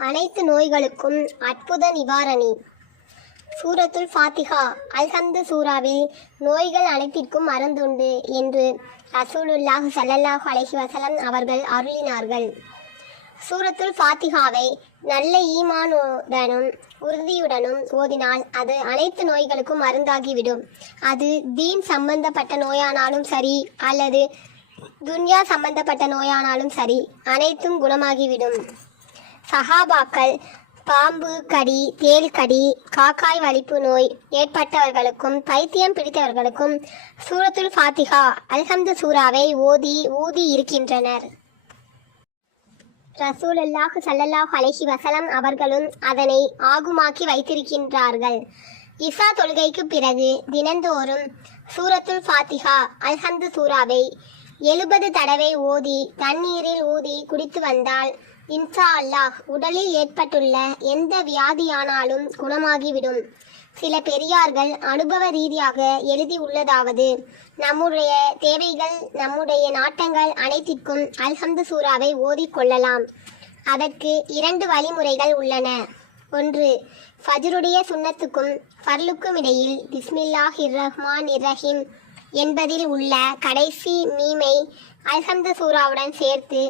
அனைத்து நோய்களுக்கும் அற்புத நிவாரணி. சூரத்துல் ஃபாத்திஹா. அல்ஹம்து சூராவில் நோய்கள் அனைத்திற்கும் மருந்துண்டு என்று ரசூலுல்லாஹ் ஸல்லல்லாஹு அலைஹி வஸல்லம் அவர்கள் அருளினார்கள். சூரத்துல் ஃபாத்திஹாவை நல்ல ஈமானுடனும் உறுதியுடனும் ஓதினால் அது அனைத்து நோய்களுக்கும் மருந்தாகிவிடும். அது தீன் சம்பந்தப்பட்ட நோயானாலும் சரி அல்லது துன்யா சம்பந்தப்பட்ட நோயானாலும் சரி, அனைத்தும் குணமாகிவிடும். சஹாபாக்கள் பாம்பு கடி, தேள் கடி, காக்காய் வலிப்பு நோய் ஏற்பட்டவர்களுக்கும் பைத்தியம் பிடித்தவர்களுக்கும் சூரத்துல் ஃபாத்திஹா அல்ஹம்து சூராவை ஊதி இருக்கின்றனர். ரசூலுல்லாஹ் ஸல்லல்லாஹு அலைஹி வஸல்லம் அவர்களும் அதனை ஆகுமாக்கி வைத்திருக்கின்றார்கள். இசா தொழுகைக்கு பிறகு தினந்தோறும் சூரத்துல் ஃபாத்திஹா அல்ஹம்து சூராவை 70 தடவை ஓதி தண்ணீரில் ஊதி குடித்து வந்தால் இன்ஷா அல்லாஹ் உடலில் ஏற்பட்டுள்ள எந்த வியாதியானாலும் குணமாகிவிடும். சில பெரியார்கள் அனுபவ ரீதியாக எழுதி உள்ளதாவது: நம்முடைய தேவைகள், நம்முடைய நாட்டங்கள் அனைத்திற்கும் அல்ஹம்து சூராவை ஓதிக்கொள்ளலாம். அதற்கு 2 வழிமுறைகள் உள்ளன. ஒன்று, ஃபஜ்ருடைய சுன்னத்துக்கும் ஃபர்லுக்கும் இடையில் பிஸ்மில்லாஹிர் ரஹ்மானிர் ரஹீம் என்பதில் உள்ள கடைசி மீமை அல்ஹம்து சூராவுடன் சேர்த்து,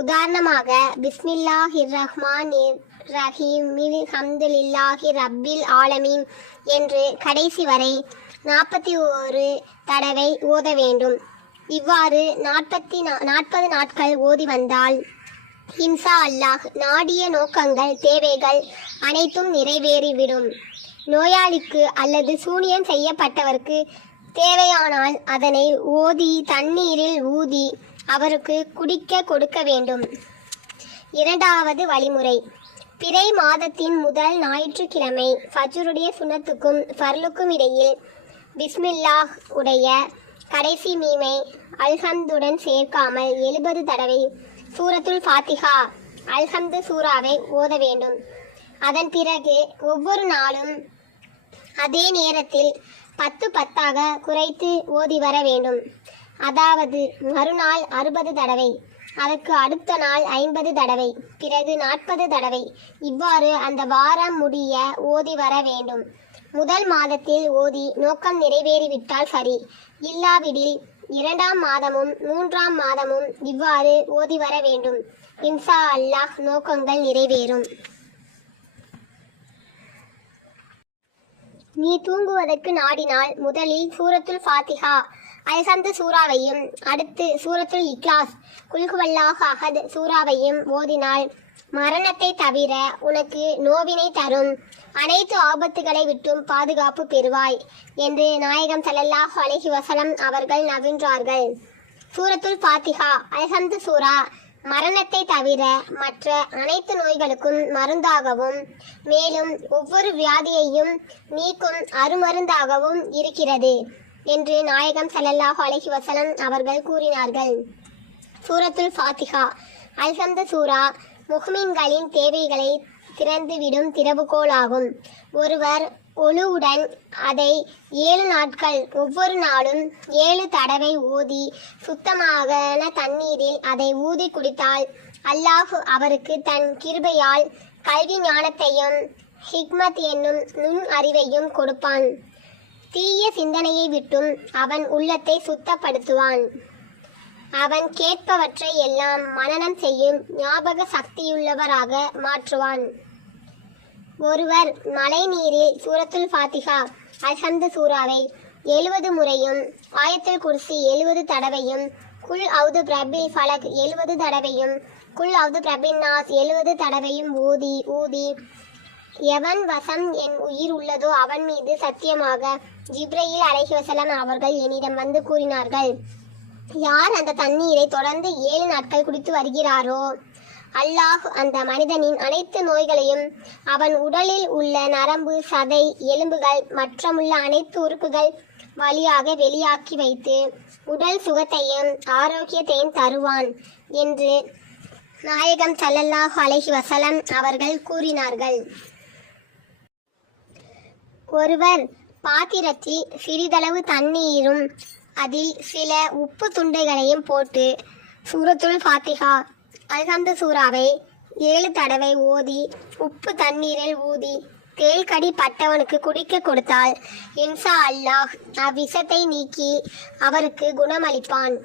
உதாரணமாக பிஸ்மில்லாஹிர் ரஹ்மானிர் ரஹீம் ஹம்துலில்லாஹி ரப்பில் ஆலமீன் என்று கடைசி வரை 41 தடவை ஓத வேண்டும். இவ்வாறு 40 நாட்கள் ஓதி வந்தால் இன்ஷா அல்லாஹ் நாடிய நோக்கங்கள், தேவைகள் அனைத்தும் நிறைவேறிவிடும். நோயாளிக்கு அல்லது சூனியம் செய்யப்பட்டவருக்கு தேவையானால் அதனை ஓதி தண்ணீரில் ஊதி அவருக்கு குடிக்க கொடுக்க வேண்டும். 2வது வழிமுறை, பிறை மாதத்தின் முதல் ஞாயிற்றுக்கிழமை ஃபஜ்ருடைய சுன்னத்துக்கும் ஃபர்லுக்கும் இடையில் பிஸ்மில்லாஹ் உடைய கடைசி மீமை அல்ஹம்துடன் சேர்க்காமல் 70 தடவை சூரத்துல் ஃபாத்திஹா அல்ஹம்து சூராவை ஓத வேண்டும். அதன் பிறகு ஒவ்வொரு நாளும் அதே நேரத்தில் 10 குறைத்து ஓதி வர வேண்டும். அதாவது மறுநாள் 60 தடவை, அதற்கு அடுத்த நாள் 50 தடவை, பிறகு 40 தடவை, இவ்வாறு அந்த வாரம் முடிய ஓதி வர வேண்டும். முதல் மாதத்தில் ஓதி நோக்கம் நிறைவேறிவிட்டால் சரி, இல்லாவிடில் 2ஆம் மாதமும் 3ஆம் மாதமும் இவ்வாறு ஓதி வர வேண்டும். இன்ஷா அல்லாஹ் நோக்கங்கள் நிறைவேறும். நீ தூங்குவதற்கு நாடினால் முதலில் சூரத்துல் ஃபாத்திஹா அல்ஹம்து சூராவையும் அடுத்து சூரத்துல் இக்லாஸ் குல்ஹுவல்லாஹு அஹத் சூராவையும் ஓதினால் மரணத்தை தவிர உனக்கு நோவினை தரும் அனைத்து ஆபத்துகளை விட்டும் பாதுகாப்பு பெறுவாய் என்று நாயகம் ஸல்லல்லாஹு அலைஹி வஸல்லம் அவர்கள் நவின்றார்கள். சூரத்துல் ஃபாத்திஹா அல்ஹம்து சூரா மரணத்தை தவிர மற்ற அனைத்து நோய்களுக்கும் மருந்தாகவும் மேலும் ஒவ்வொரு வியாதியையும் நீக்கும் அருமருந்தாகவும் இருக்கிறது என்று நாயகம் ஸல்லல்லாஹு அலைஹி வஸல்லம் அவர்கள் கூறினார்கள். சூரத்துல் ஃபாத்திஹா அல்ஹம்து சூரா முஹ்மின்களின் தேவைகளை திறந்துவிடும் திறவுகோலாகும். ஒருவர் ஒழுவுடன் அதை 7 நாட்கள் ஒவ்வொரு நாளும் 7 தடவை ஓதி சுத்தமான தண்ணீரில் அதை ஊதி குடித்தால் அல்லாஹ் அவருக்கு தன் கிருபையால் கல்வி ஞானத்தையும் ஹிக்மத் என்னும் நுண் அறிவையும் கொடுப்பான். தீய சிந்தனையை விட்டும் அவன் உள்ளத்தை சுத்தப்படுத்துவான். அவன் கேட்பவற்றை எல்லாம் மனனம் செய்யும் ஞாபக சக்தியுள்ளவராக மாற்றுவான். ஒருவர் மழை நீரில் சூரத்துல் ஃபாத்திஹா அல்ஹம்து சூராவை 70 முறையும் ஆயத்துல் குர்சி 70 தடவையும் குல் அவுது பிரபில் ஃபலக் 70 தடவையும் குல் அவுது பிரபின் நாஸ் 70 தடவையும் ஊதி எவன் வசம் என் உயிர் உள்ளதோ அவன் மீது சத்தியமாக ஜிப்ரீல் அலைஹி வஸல்லம் அவர்கள் என்னிடம் வந்து கூறினார்கள், யார் அந்த தண்ணீரை தொடர்ந்து 7 நாட்கள் குடித்து வருகிறாரோ அல்லாஹ் அந்த மனிதனின் அனைத்து நோய்களையும் அவன் உடலில் உள்ள நரம்பு, சதை, எலும்புகள் மற்றுமுள்ள அனைத்து உறுப்புகள் வழியாக வெளியாக்கி வைத்து உடல் சுகத்தையும் ஆரோக்கியத்தையும் தருவான் என்று நாயகம் ஸல்லல்லாஹு அலைஹி வஸல்லம் அவர்கள் கூறினார்கள். ஒருவர் பாத்திரத்தில் சிறிதளவு தண்ணீரும் அதில் சில உப்பு துண்டுகளையும் போட்டு சூரத்துல் ஃபாத்திஹா அல்ஹம்து சூராவை 7 தடவை ஓதி உப்பு தண்ணீரில் ஊதி தேள்கடி பட்டவனுக்கு குடிக்க கொடுத்தால் இன்ஷா அல்லாஹ் அவ்விஷத்தை நீக்கி அவருக்கு குணமளிப்பான்.